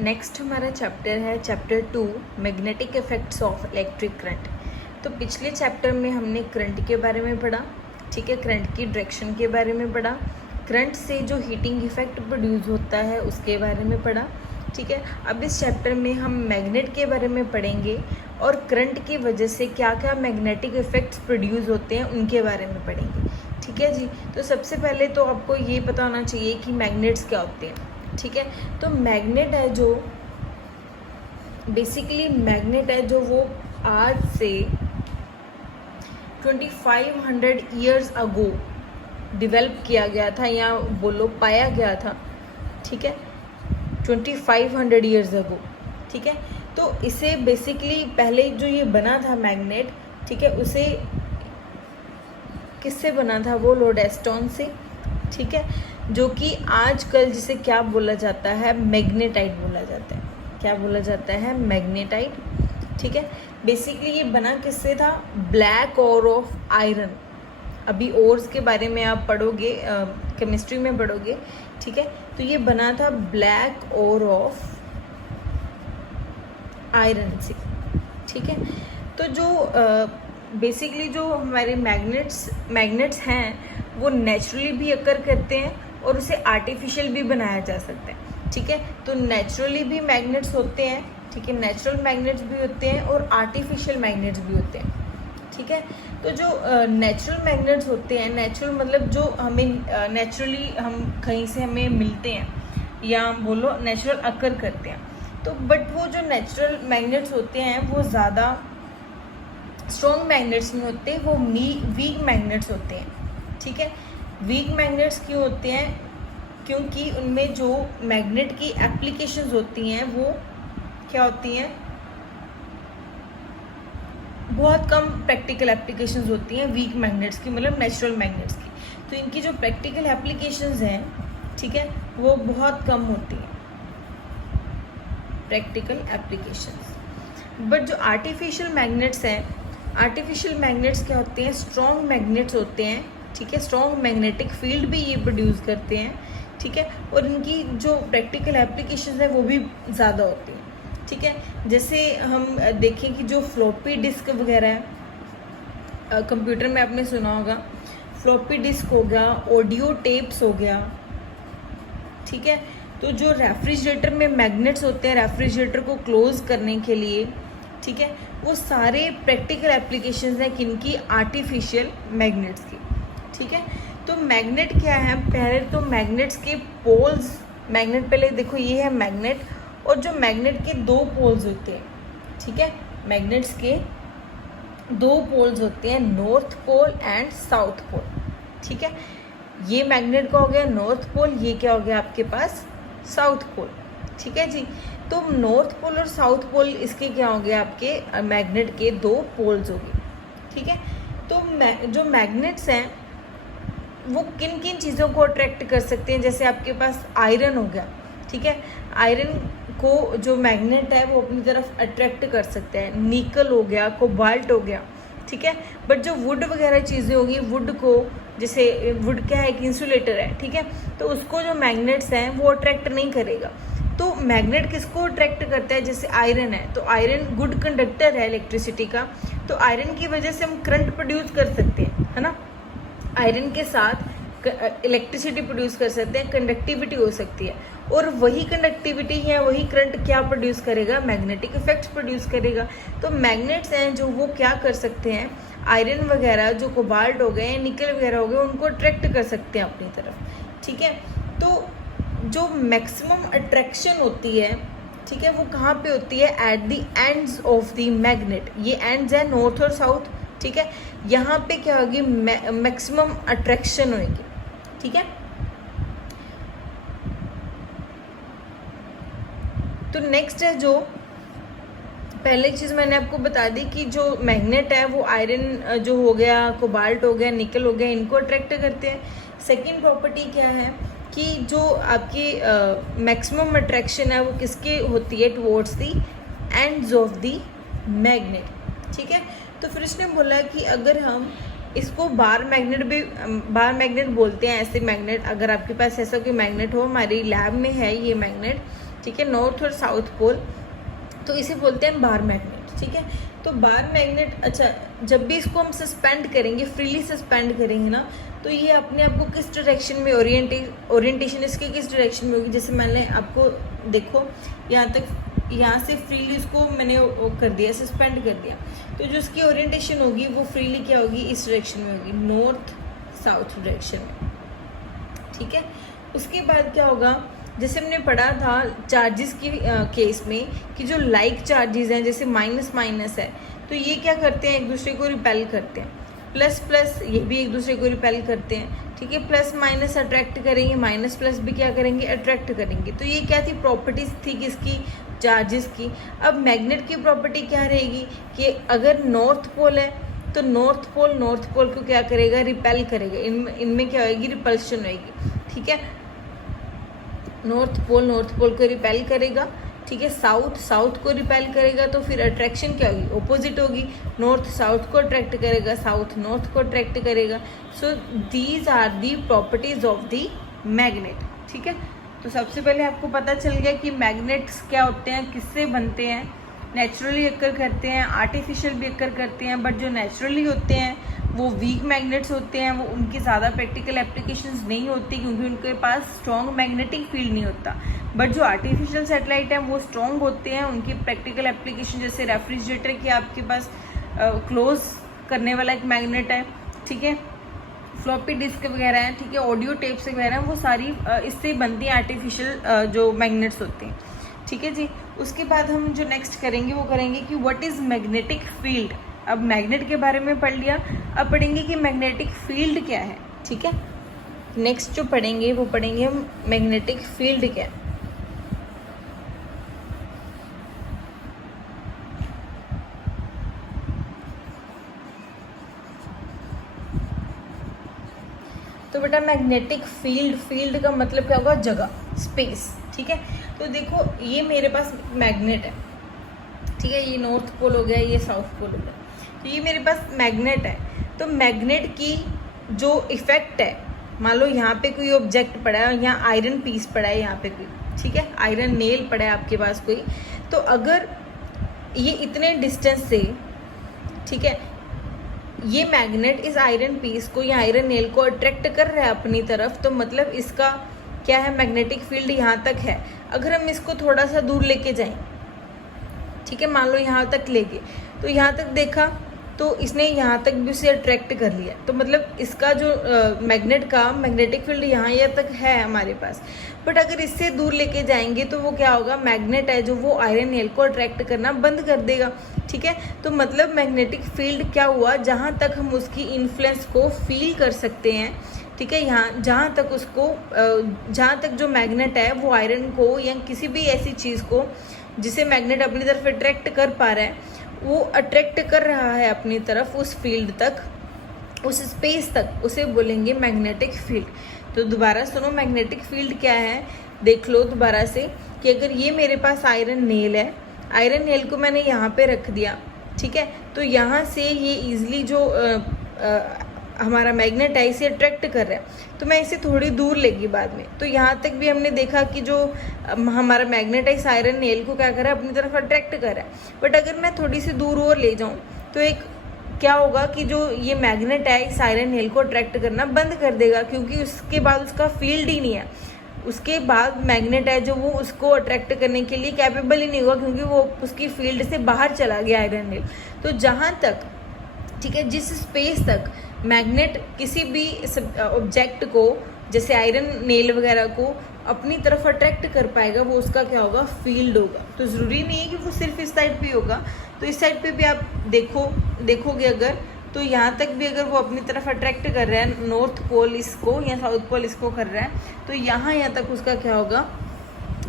Next हमारा chapter है chapter 2 magnetic effects of electric current. तो पिछले चैप्टर में हमने करंट के बारे में पढ़ा, ठीक है, करंट की डायरेक्शन के बारे में पढ़ा, करंट से जो हीटिंग इफेक्ट प्रोड्यूस होता है उसके बारे में पढ़ा, ठीक है। अब इस चैप्टर में हम मैग्नेट के बारे में पढ़ेंगे और करंट की वजह से क्या क्या मैग्नेटिक इफेक्ट्स प्रोड्यूस होते हैं उनके बारे में पढ़ेंगे, ठीक है जी। तो सबसे पहले तो आपको ये पता होना चाहिए कि मैग्नेट्स क्या होते हैं, ठीक है। तो मैग्नेट है जो बेसिकली मैग्नेट है जो वो आज से 2500 ईयर्स अगो डेवलप किया गया था या बोलो पाया गया था, ठीक है, 2500 ईयर्स अगो, ठीक है। तो इसे बेसिकली पहले जो ये बना था मैग्नेट, ठीक है, उसे किससे बना था, वो लोडेस्टोन से, ठीक है, जो कि आजकल जिसे क्या बोला जाता है, मैग्नेटाइट बोला जाता है। क्या बोला जाता है, मैग्नेटाइट, ठीक है। बेसिकली ये बना किससे था, ब्लैक ओर ऑफ आयरन। अभी ओर्स के बारे में आप पढ़ोगे, केमिस्ट्री में पढ़ोगे, ठीक है। तो ये बना था ब्लैक ओर ऑफ आयरन से, ठीक है। तो जो बेसिकली जो हमारे मैग्नेट्स हैं वो नेचुरली भी अकर करते हैं और उसे आर्टिफिशियल भी बनाया जा सकता है, ठीक है। तो नेचुरली भी मैग्नेट्स होते हैं, ठीक है, नेचुरल मैग्नेट्स भी होते हैं और आर्टिफिशियल मैग्नेट्स भी होते हैं, ठीक है। तो जो नेचुरल मैग्नेट्स होते हैं, नेचुरल मतलब जो हमें नेचुरली हम कहीं से हमें मिलते हैं या बोलो नेचुरल अकर करते हैं, तो बट वो जो नेचुरल मैग्नेट्स होते हैं वो ज़्यादा स्ट्रॉन्ग मैग्नेट्स नहीं होते, वो वीक मैग्नेट्स होते हैं, ठीक है। वीक मैग्नेट्स क्यों होते हैं, क्योंकि उनमें जो मैग्नेट की एप्लीकेशंस होती हैं वो क्या होती हैं, बहुत कम प्रैक्टिकल एप्लीकेशंस होती हैं वीक मैग्नेट्स की, मतलब नेचुरल मैग्नेट्स की। तो इनकी जो प्रैक्टिकल एप्लीकेशंस हैं, ठीक है, वो बहुत कम होती हैं प्रैक्टिकल एप्लीकेशंस। बट जो आर्टिफिशियल मैग्नेट्स हैं, आर्टिफिशियल मैग्नेट्स क्या होते हैं, स्ट्रॉन्ग मैग्नेट्स होते हैं, ठीक है, स्ट्रॉन्ग मैग्नेटिक फील्ड भी ये प्रोड्यूस करते हैं, ठीक है, और इनकी जो प्रैक्टिकल एप्लीकेशंस हैं वो भी ज़्यादा होती हैं, ठीक है। जैसे हम देखें कि जो फ्लॉपी डिस्क वगैरह है, कंप्यूटर में आपने सुना होगा, फ्लॉपी डिस्क हो गया, ऑडियो टेप्स हो गया, ठीक है। तो जो रेफ्रिजरेटर में मैग्नेट्स होते हैं रेफ्रिजरेटर को क्लोज करने के लिए, ठीक है, वो सारे प्रैक्टिकल एप्लीकेशंस हैं किनकी, आर्टिफिशियल मैग्नेट्स की, ठीक है। तो मैग्नेट क्या है, पहले तो मैग्नेट्स के पोल्स, मैग्नेट पहले देखो ये है मैग्नेट, और जो मैग्नेट के दो पोल्स होते हैं, ठीक है, मैग्नेट्स के दो पोल्स होते हैं, north pole and south pole, ठीक है। ये मैग्नेट का हो गया नॉर्थ पोल, ये क्या हो गया आपके पास, साउथ पोल, ठीक है जी। तो नॉर्थ पोल और साउथ पोल इसके क्या हो गए, आपके मैग्नेट के दो पोल्स हो गए, ठीक है। तो जो मैग्नेट्स हैं वो किन किन चीज़ों को अट्रैक्ट कर सकते हैं, जैसे आपके पास आयरन हो गया, ठीक है, आयरन को जो मैग्नेट है वो अपनी तरफ अट्रैक्ट कर सकते हैं, निकल हो गया, कोबाल्ट हो गया, ठीक है। बट जो वुड वगैरह चीज़ें होगी, वुड को, जैसे वुड क्या है, एक इंसुलेटर है, ठीक है, तो उसको जो मैग्नेट्स हैं वो अट्रैक्ट नहीं करेगा। तो मैग्नेट किसको अट्रैक्ट करता है, जैसे आयरन है, तो आयरन गुड कंडक्टर है इलेक्ट्रिसिटी का, तो आयरन की वजह से हम करंट प्रोड्यूस कर सकते हैं, है ना, आयरन के साथ इलेक्ट्रिसिटी प्रोड्यूस कर सकते हैं, कंडक्टिविटी हो सकती है, और वही कंडक्टिविटी है, वही करंट क्या प्रोड्यूस करेगा, मैग्नेटिक इफेक्ट्स प्रोड्यूस करेगा। तो मैग्नेट्स हैं जो वो क्या कर सकते हैं, आयरन वगैरह जो कोबाल्ट हो गए, निकल वगैरह हो गए, उनको अट्रैक्ट कर सकते हैं अपनी तरफ, ठीक है। तो जो मैक्सिमम अट्रैक्शन होती है, ठीक है, वो कहाँ पे होती है, at the ends of the magnet. ये एंड्स है नॉर्थ और साउथ, ठीक है, यहाँ पे क्या होगी, मैक्सिमम अट्रैक्शन होगी, ठीक है। तो नेक्स्ट है जो पहले चीज़ मैंने आपको बता दी कि जो मैग्नेट है वो आयरन जो हो गया, कोबाल्ट हो गया, निकल हो गया, इनको अट्रैक्ट करते हैं। सेकंड प्रॉपर्टी क्या है कि जो आपकी मैक्सिमम अट्रैक्शन है वो किसके होती है, towards the ends of the magnet, ठीक है। तो फिर उसने बोला कि अगर हम इसको बार मैग्नेट बोलते हैं, ऐसे मैग्नेट, अगर आपके पास ऐसा कोई मैग्नेट हो, हमारी लैब में है ये मैग्नेट, ठीक है, नॉर्थ और साउथ पोल, तो इसे बोलते हैं बार मैग्नेट। ठीक है, तो बार मैग्नेट, अच्छा जब भी इसको हम सस्पेंड करेंगे, फ्रीली सस्पेंड करेंगे ना, तो ये अपने आप को किस डायरेक्शन में ओरिएंटेशन इसके किस डायरेक्शन में होगी। जैसे मैंने आपको देखो यहाँ तक, यहाँ से फ्रीली इसको मैंने कर दिया, सस्पेंड कर दिया, तो जो इसकी ओरिएंटेशन होगी वो फ्रीली क्या होगी, इस डायरेक्शन में होगी, नॉर्थ साउथ डायरेक्शन में। ठीक है, उसके बाद क्या होगा, जैसे हमने पढ़ा था चार्जेस की केस में कि जो लाइक चार्जेस हैं, जैसे माइनस माइनस है, तो ये क्या करते हैं, एक दूसरे को रिपेल करते हैं। प्लस प्लस ये भी एक दूसरे को रिपेल करते हैं। ठीक है, प्लस माइनस अट्रैक्ट करेंगे, माइनस प्लस भी क्या करेंगे, अट्रैक्ट करेंगे। तो ये क्या थी, प्रॉपर्टीज थी किसकी, चार्जेस की। अब मैग्नेट की प्रॉपर्टी क्या रहेगी कि अगर नॉर्थ पोल है तो नॉर्थ पोल को क्या करेगा, रिपेल करेगा, इनमें क्या होगी, रिपल्शन होगी। ठीक है, नॉर्थ पोल को रिपेल करेगा। ठीक है, साउथ को रिपेल करेगा, तो फिर अट्रैक्शन क्या होगी, ऑपोजिट होगी, नॉर्थ साउथ को अट्रैक्ट करेगा, साउथ नॉर्थ को अट्रैक्ट करेगा। So these are the properties of the magnet. ठीक है, तो सबसे पहले आपको पता चल गया कि मैग्नेट्स क्या होते हैं, किससे बनते हैं, नेचुरली अक्कर करते हैं, आर्टिफिशियल भी अक्कर करते हैं, बट जो नेचुरली होते हैं वो वीक मैग्नेट्स होते हैं, वो उनकी ज़्यादा प्रैक्टिकल एप्लीकेशंस नहीं होती क्योंकि उनके पास स्ट्रॉन्ग मैग्नेटिक फील्ड नहीं होता। बट जो आर्टिफिशियल सैटेलाइट हैं वो स्ट्रॉन्ग होते हैं, उनकी प्रैक्टिकल एप्लीकेशन जैसे रेफ्रिजरेटर की आपके पास क्लोज करने वाला एक मैग्नेट है। ठीक है, फ्लॉपी डिस्क वगैरह हैं, ठीक है, ऑडियो टेप्स वगैरह हैं, वो सारी इससे बनती हैं, आर्टिफिशियल जो मैग्नेट्स होते हैं। ठीक है जी, उसके बाद हम जो नेक्स्ट करेंगे वो करेंगे कि व्हाट इज़ मैग्नेटिक फील्ड। अब मैग्नेट के बारे में पढ़ लिया, अब पढ़ेंगे कि मैग्नेटिक फील्ड क्या है। ठीक है, नेक्स्ट जो पढ़ेंगे वो पढ़ेंगे हम मैग्नेटिक फील्ड क्या है। तो बेटा मैग्नेटिक फील्ड का मतलब क्या होगा, जगह, स्पेस। ठीक है, तो देखो ये मेरे पास मैग्नेट है। ठीक है, ये नॉर्थ पोल हो गया, ये साउथ पोल हो गया, तो ये मेरे पास मैग्नेट है। तो मैग्नेट की जो इफेक्ट है, मान लो यहाँ पे कोई ऑब्जेक्ट पड़ा है, यहाँ आयरन पीस पड़ा है, यहाँ पे कोई, ठीक है, आयरन नेल पड़ा है आपके पास कोई, तो अगर ये इतने डिस्टेंस से, ठीक है, ये मैग्नेट इस आयरन पीस को या आयरन नेल को अट्रैक्ट कर रहा है अपनी तरफ, तो मतलब इसका क्या है, मैग्नेटिक फील्ड यहाँ तक है। अगर हम इसको थोड़ा सा दूर लेके जाएं, ठीक है, मान लो यहाँ तक ले गए, तो यहाँ तक देखा तो इसने यहाँ तक भी उसे अट्रैक्ट कर लिया, तो मतलब इसका जो मैग्नेट का मैग्नेटिक फील्ड यहाँ तक है हमारे पास। बट अगर इससे दूर लेके जाएंगे तो वो क्या होगा, मैग्नेट है जो वो आयरन नेल को अट्रैक्ट करना बंद कर देगा। ठीक है, तो मतलब मैग्नेटिक फील्ड क्या हुआ, जहाँ तक हम उसकी इन्फ्लुएंस को फील कर सकते हैं। ठीक है, यहाँ जहाँ तक उसको जहाँ तक जो मैग्नेट है वो आयरन को या किसी भी ऐसी चीज़ को जिसे मैग्नेट अपनी तरफ अट्रैक्ट कर पा रहा है, वो अट्रैक्ट कर रहा है अपनी तरफ उस फील्ड तक, उस स्पेस तक, उसे बोलेंगे मैग्नेटिक फील्ड। तो दोबारा सुनो, मैग्नेटिक फील्ड क्या है, देख लो दोबारा से कि अगर ये मेरे पास आयरन नेल है, आयरन नेल को मैंने यहाँ पे रख दिया, ठीक है, तो यहाँ से ये ईजिली जो हमारा मैग्नेट है इसे अट्रैक्ट कर रहा है, तो मैं इसे थोड़ी दूर लेगी बाद में, तो यहाँ तक भी हमने देखा कि जो हमारा मैग्नेट है इस आयरन नेल को क्या कर रहा है, अपनी तरफ अट्रैक्ट कर रहा है। बट अगर मैं थोड़ी सी दूर और ले जाऊँ तो एक क्या होगा कि जो ये मैग्नेट है इस आयरन नेल को अट्रैक्ट करना बंद कर देगा, क्योंकि उसके बाद उसका फील्ड ही नहीं है। उसके बाद मैग्नेट है जो वो उसको अट्रैक्ट करने के लिए कैपेबल ही नहीं होगा, क्योंकि वो उसकी फील्ड से बाहर चला गया आयरन नेल। तो जहाँ तक, ठीक है, जिस स्पेस तक मैग्नेट किसी भी ऑब्जेक्ट को जैसे आयरन नेल वगैरह को अपनी तरफ अट्रैक्ट कर पाएगा, वो उसका क्या होगा, फील्ड होगा। तो ज़रूरी नहीं है कि वो सिर्फ इस साइड पे होगा, तो इस साइड पे भी आप देखोगे अगर, तो यहाँ तक भी अगर वो अपनी तरफ अट्रैक्ट कर रहा है, नॉर्थ पोल इसको या साउथ पोल इसको कर रहा है, तो यहाँ तक उसका क्या होगा,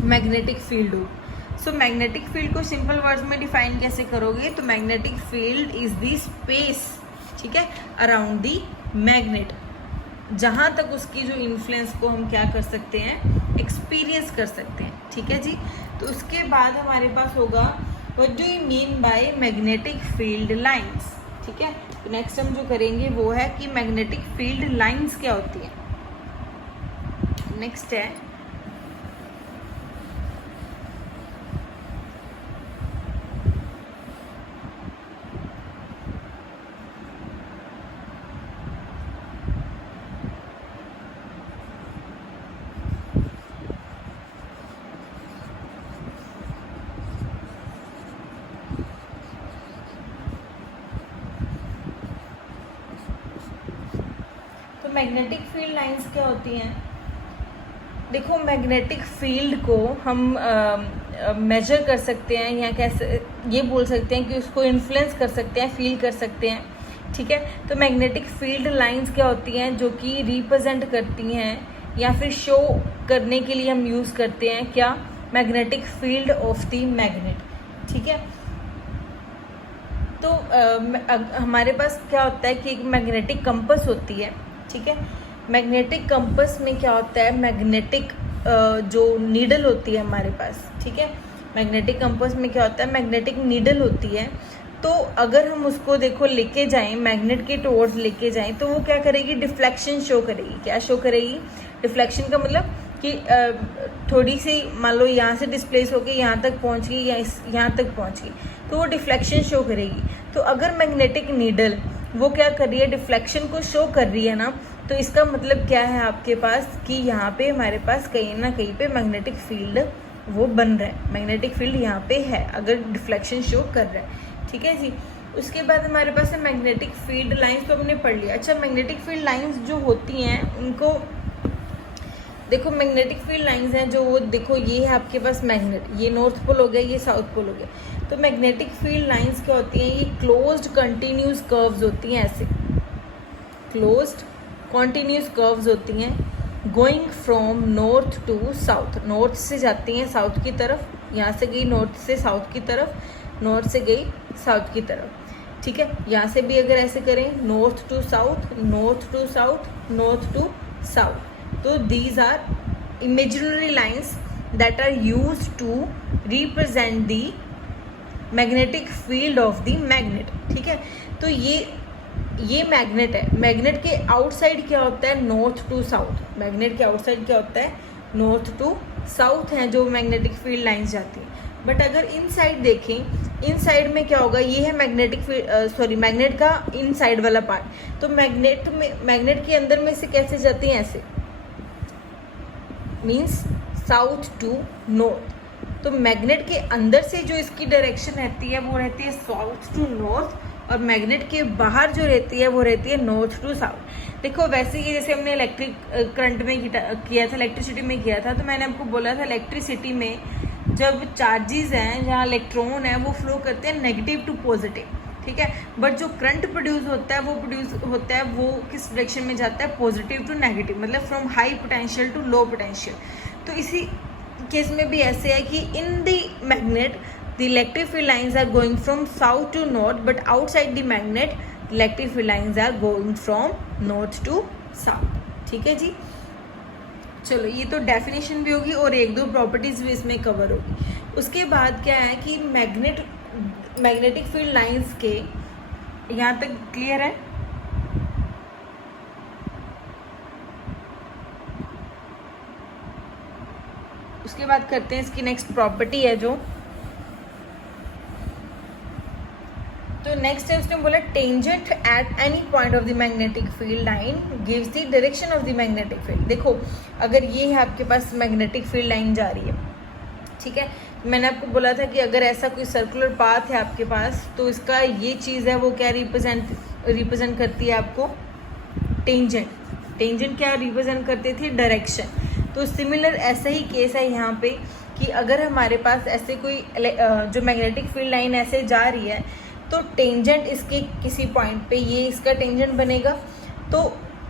मैग्नेटिक फील्ड होगा। सो मैग्नेटिक फील्ड को सिंपल वर्ड्स में डिफाइन कैसे करोगे, तो magnetic field is the space, ठीक है, अराउंड दी मैग्नेट, जहाँ तक उसकी जो इन्फ्लुएंस को हम क्या कर सकते हैं, एक्सपीरियंस कर सकते हैं। ठीक है जी, तो उसके बाद हमारे पास होगा what do you mean by magnetic field lines. ठीक है, तो नेक्स्ट हम जो करेंगे वो है कि मैग्नेटिक फील्ड लाइंस क्या होती है। नेक्स्ट है मैग्नेटिक फील्ड लाइंस क्या होती हैं? देखो, मैग्नेटिक फील्ड को हम मेजर कर सकते हैं, या कैसे ये बोल सकते हैं कि उसको इन्फ्लुएंस कर सकते हैं, फील कर सकते हैं, ठीक है। तो मैग्नेटिक फील्ड लाइंस क्या होती हैं? जो कि रिप्रेजेंट करती हैं या फिर शो करने के लिए हम यूज़ करते हैं क्या? Magnetic field of the magnet, ठीक है। तो हमारे पास क्या होता है कि एक मैग्नेटिक कंपस होती है, ठीक है। मैग्नेटिक कंपस में क्या होता है? मैग्नेटिक जो नीडल होती है हमारे पास, ठीक है। मैग्नेटिक कंपस में क्या होता है? मैग्नेटिक नीडल होती है। तो अगर हम उसको देखो लेके जाएं, मैग्नेट के टुवर्ड्स लेके जाएं, तो वो क्या करेगी? डिफ्लेक्शन शो करेगी। क्या शो करेगी? डिफ्लेक्शन का मतलब कि थोड़ी सी मान लो यहाँ से डिस्प्लेस होकर यहाँ तक पहुँच गई या यहाँ तक पहुँच गई, तो वो डिफ्लेक्शन शो करेगी। तो अगर मैग्नेटिक नीडल वो क्या कर रही है? डिफ्लेक्शन को शो कर रही है ना, तो इसका मतलब क्या है आपके पास कि यहाँ पे हमारे पास कहीं ना कहीं पे मैग्नेटिक फील्ड वो बन रहा है, मैग्नेटिक फील्ड यहाँ पे है अगर डिफ्लेक्शन शो कर रहा है, ठीक है जी। उसके बाद हमारे पास है मैग्नेटिक फील्ड लाइंस, तो हमने पढ़ लिया। अच्छा, मैग्नेटिक फील्ड लाइंस जो होती हैं उनको देखो, मैग्नेटिक फील्ड लाइंस हैं जो वो देखो, ये है आपके पास मैग्नेट, ये नॉर्थ पोल हो गया, ये साउथ पोल हो गया। तो मैग्नेटिक फील्ड लाइंस क्या होती हैं? ये क्लोज्ड कंटिन्यूस कर्व्स होती हैं, ऐसे क्लोज्ड कंटिन्यूस कर्व्स होती हैं, going from north to south. North से जाती हैं साउथ की तरफ, यहाँ से गई नॉर्थ से साउथ की तरफ, नॉर्थ से गई साउथ की तरफ, ठीक है। यहाँ से भी अगर ऐसे करें, north to south, north to south, north to south. तो these are imaginary lines that are used to represent the magnetic field of the magnet, ठीक है। तो ये मैग्नेट है। मैग्नेट के आउटसाइड क्या होता है? North to south. मैग्नेट के आउटसाइड क्या होता है? नॉर्थ टू साउथ है जो मैग्नेटिक फील्ड लाइंस जाती हैं। बट अगर इन साइड देखें, इन साइड में क्या होगा? ये है मैग्नेट का इन साइड वाला पार्ट। तो मैग्नेट के अंदर में से कैसे जाती हैं? ऐसे, मीन्स साउथ टू नॉर्थ। तो मैग्नेट के अंदर से जो इसकी डायरेक्शन रहती है वो रहती है साउथ टू नॉर्थ, और मैग्नेट के बाहर जो रहती है वो रहती है नॉर्थ टू साउथ। देखो, वैसे ही जैसे हमने इलेक्ट्रिक करंट में किया था, इलेक्ट्रिसिटी में किया था, तो मैंने आपको बोला था इलेक्ट्रिसिटी में जब चार्जेस हैं, जहाँ इलेक्ट्रॉन है, वो फ्लो करते हैं नेगेटिव टू पॉजिटिव, ठीक है। बट जो करंट प्रोड्यूस होता है वो किस डायरेक्शन में जाता है? पॉजिटिव टू नेगेटिव, मतलब from high potential to low potential. तो इसी केस में भी ऐसे है कि in the magnet the electric field lines are going from south to north, but outside the magnet electric field lines are going from north to south, ठीक है जी। चलो, ये तो डेफिनेशन भी होगी और एक दो प्रॉपर्टीज भी इसमें कवर होगी। उसके बाद क्या है कि मैग्नेटिक फील्ड लाइंस के यहाँ तक क्लियर है? उसके बाद करते हैं इसकी नेक्स्ट प्रॉपर्टी है जो, तो नेक्स्ट है उसने बोला tangent at any point of the magnetic field line gives the direction of the magnetic field. देखो, अगर ये है आपके पास मैग्नेटिक फील्ड लाइन जा रही है, ठीक है। मैंने आपको बोला था कि अगर ऐसा कोई सर्कुलर पाथ है आपके पास, तो इसका ये चीज़ है वो क्या रिप्रेजेंट करती है आपको? टेंजेंट क्या रिप्रेजेंट करती थी? डायरेक्शन। तो सिमिलर ऐसा ही केस है यहाँ पे कि अगर हमारे पास ऐसे कोई जो मैग्नेटिक फील्ड लाइन ऐसे जा रही है, तो टेंजेंट इसके किसी पॉइंट पे ये इसका टेंजेंट बनेगा। तो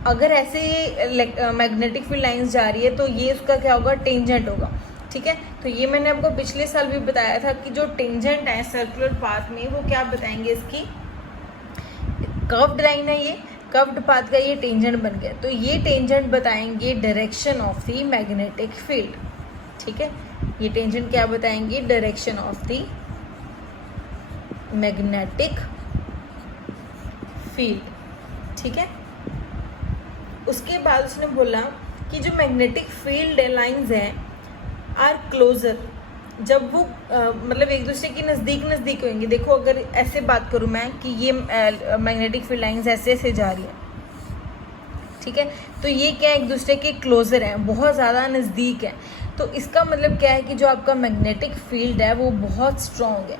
अगर ऐसे ये मैग्नेटिक फील्ड लाइंस जा रही है तो ये उसका क्या होगा? टेंजेंट होगा, ठीक है। तो ये मैंने आपको पिछले साल भी बताया था कि जो टेंजेंट है सर्कुलर पाथ में, वो क्या बताएंगे? इसकी कर्व्ड लाइन है, ये कर्व्ड पाथ का ये टेंजेंट बन गया, तो ये टेंजेंट बताएंगे direction of the magnetic field, ठीक है। ये टेंजेंट क्या बताएंगे? Direction of the magnetic field, ठीक है। उसके बाद उसने बोला कि जो मैग्नेटिक फील्ड लाइंस हैं आर क्लोजर, जब वो मतलब एक दूसरे के नज़दीक होंगे। देखो, अगर ऐसे बात करूँ मैं कि ये मैग्नेटिक फील्ड लाइंस ऐसे जा रही है, ठीक है, तो ये क्या एक दूसरे के क्लोजर हैं, बहुत ज़्यादा नज़दीक है। तो इसका मतलब क्या है कि जो आपका मैग्नेटिक फील्ड है वो बहुत स्ट्रॉन्ग है,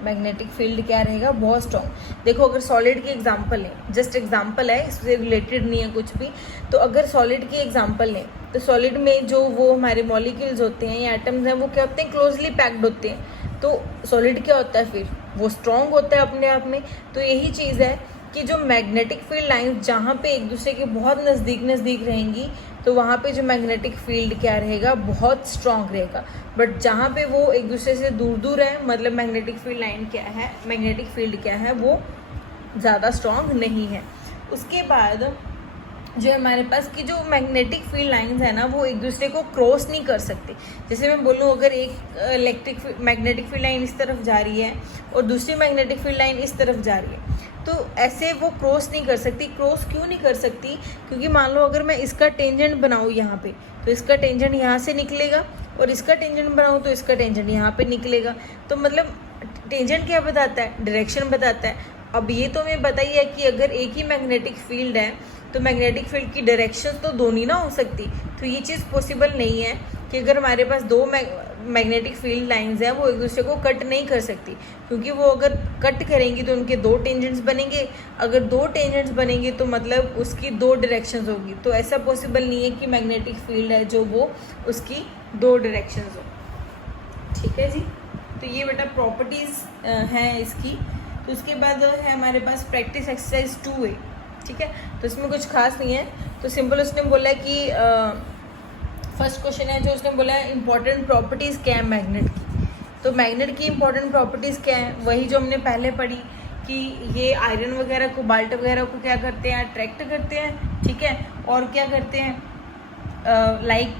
मैग्नेटिक फील्ड क्या रहेगा, बहुत स्ट्रॉन्ग। देखो अगर सॉलिड की एग्जांपल लें, जस्ट एग्जांपल है, इससे रिलेटेड नहीं है कुछ भी, तो अगर सॉलिड की एग्जांपल लें तो सॉलिड में जो वो हमारे मॉलिक्यूल्स होते हैं या एटम्स हैं वो क्या होते हैं, क्लोजली पैक्ड होते हैं। तो सॉलिड क्या होता है फिर, वो स्ट्रॉन्ग होता है अपने आप में। तो यही चीज़ है कि जो मैग्नेटिक फील्ड लाइंस जहाँ पे एक दूसरे के बहुत नज़दीक रहेंगी तो वहाँ पे जो मैग्नेटिक फील्ड क्या रहेगा, बहुत स्ट्रॉन्ग रहेगा। बट जहाँ पे वो एक दूसरे से दूर है, मतलब मैग्नेटिक फील्ड लाइन क्या है, मैग्नेटिक फील्ड क्या है, वो ज़्यादा स्ट्रॉन्ग नहीं है। उसके बाद जो हमारे पास की जो मैग्नेटिक फील्ड लाइंस है ना, वो एक दूसरे को क्रॉस नहीं कर सकते। जैसे मैं बोलूँ अगर एक मैग्नेटिक फील्ड लाइन इस तरफ जा रही है और दूसरी मैग्नेटिक फील्ड लाइन इस तरफ जा रही है, तो ऐसे वो क्रॉस नहीं कर सकती। क्रॉस क्यों नहीं कर सकती, क्योंकि मान लो अगर मैं इसका टेंजेंट बनाऊँ यहाँ पे, तो इसका टेंजेंट यहाँ से निकलेगा, और इसका टेंजेंट बनाऊँ तो इसका टेंजेंट यहाँ पे निकलेगा। तो मतलब टेंजेंट क्या बताता है, डायरेक्शन बताता है। अब ये तो हमें पता ही है कि अगर एक ही मैग्नेटिक फील्ड है तो मैग्नेटिक फील्ड की डायरेक्शन तो दोनों ना हो सकती। तो ये चीज़ पॉसिबल नहीं है कि अगर हमारे पास दो मैग्नेटिक फील्ड लाइंस हैं वो एक दूसरे को कट नहीं कर सकती, क्योंकि वो अगर कट करेंगी तो उनके दो टेंजेंट्स बनेंगे। अगर दो टेंजेंट्स बनेंगे तो मतलब उसकी दो डायरेक्शंस होगी। तो ऐसा पॉसिबल नहीं है कि मैग्नेटिक फील्ड है जो वो उसकी दो डायरेक्शंस हो। ठीक है जी, तो ये बेटा प्रॉपर्टीज़ हैं इसकी। तो उसके बाद है हमारे पास प्रैक्टिस एक्सरसाइज 2A। ठीक है, तो इसमें कुछ खास नहीं है। तो सिंपल उसने बोला कि फर्स्ट क्वेश्चन है जो उसने बोला है इंपॉर्टेंट प्रॉपर्टीज़ क्या है मैग्नेट की। तो मैग्नेट की इंपॉर्टेंट प्रॉपर्टीज़ क्या है, वही जो हमने पहले पढ़ी कि ये आयरन वगैरह को, बाल्ट वगैरह को क्या करते हैं, अट्रैक्ट करते हैं। ठीक है, और क्या करते हैं, लाइक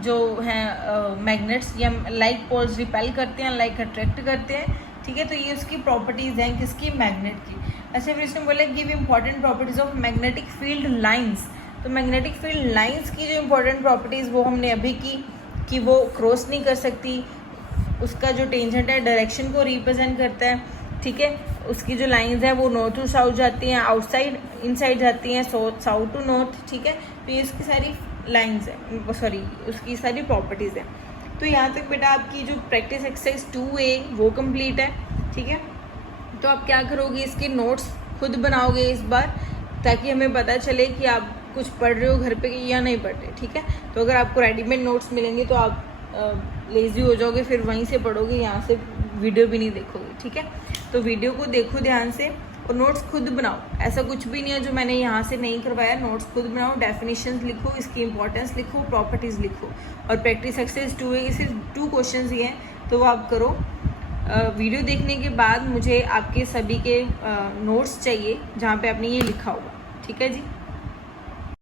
जो हैं मैग्नेट्स या लाइक पोल्स रिपेल करते हैं, लाइक अट्रैक्ट करते हैं। ठीक है, तो ये उसकी प्रॉपर्टीज़ हैं किसकी, मैग्नेट की। अच्छा, फिर इसने बोला give important properties of magnetic field lines. तो मैग्नेटिक फील्ड लाइंस की जो इंपॉर्टेंट प्रॉपर्टीज़ वो हमने अभी की कि वो क्रॉस नहीं कर सकती, उसका जो टेंजेंट है डायरेक्शन को रिप्रेजेंट करता है। ठीक है, उसकी जो लाइंस है वो नॉर्थ टू साउथ जाती हैं, आउटसाइड इनसाइड जाती हैं, साउथ टू नॉर्थ। ठीक है, तो ये उसकी सारी लाइंस है, सॉरी उसकी सारी प्रॉपर्टीज़ हैं। तो यहाँ तक बेटा आपकी जो प्रैक्टिस एक्सरसाइज 2A वो कंप्लीट है। ठीक है, तो आप क्या करोगे, इसके नोट्स खुद बनाओगे इस बार, ताकि हमें पता चले कि आप कुछ पढ़ रहे हो घर पे या नहीं पढ़ रहे। ठीक है, तो अगर आपको रेडीमेड नोट्स मिलेंगे तो आप लेज़ी हो जाओगे, फिर वहीं से पढ़ोगे, यहाँ से वीडियो भी नहीं देखोगे। ठीक है, तो वीडियो को देखो ध्यान से और नोट्स खुद बनाओ। ऐसा कुछ भी नहीं है जो मैंने यहाँ से नहीं करवाया, नोट्स खुद बनाओ, डेफिनेशंस लिखो, इसकी इंपॉर्टेंस लिखो, प्रॉपर्टीज़ लिखो। और प्रैक्टिस एक्सरसाइज 2A के सिर्फ 2 क्वेश्चन ही हैं, तो वो आप करो। वीडियो देखने के बाद मुझे आपके सभी के नोट्स चाहिए जहाँ पे आपने ये लिखा होगा। ठीक है जी।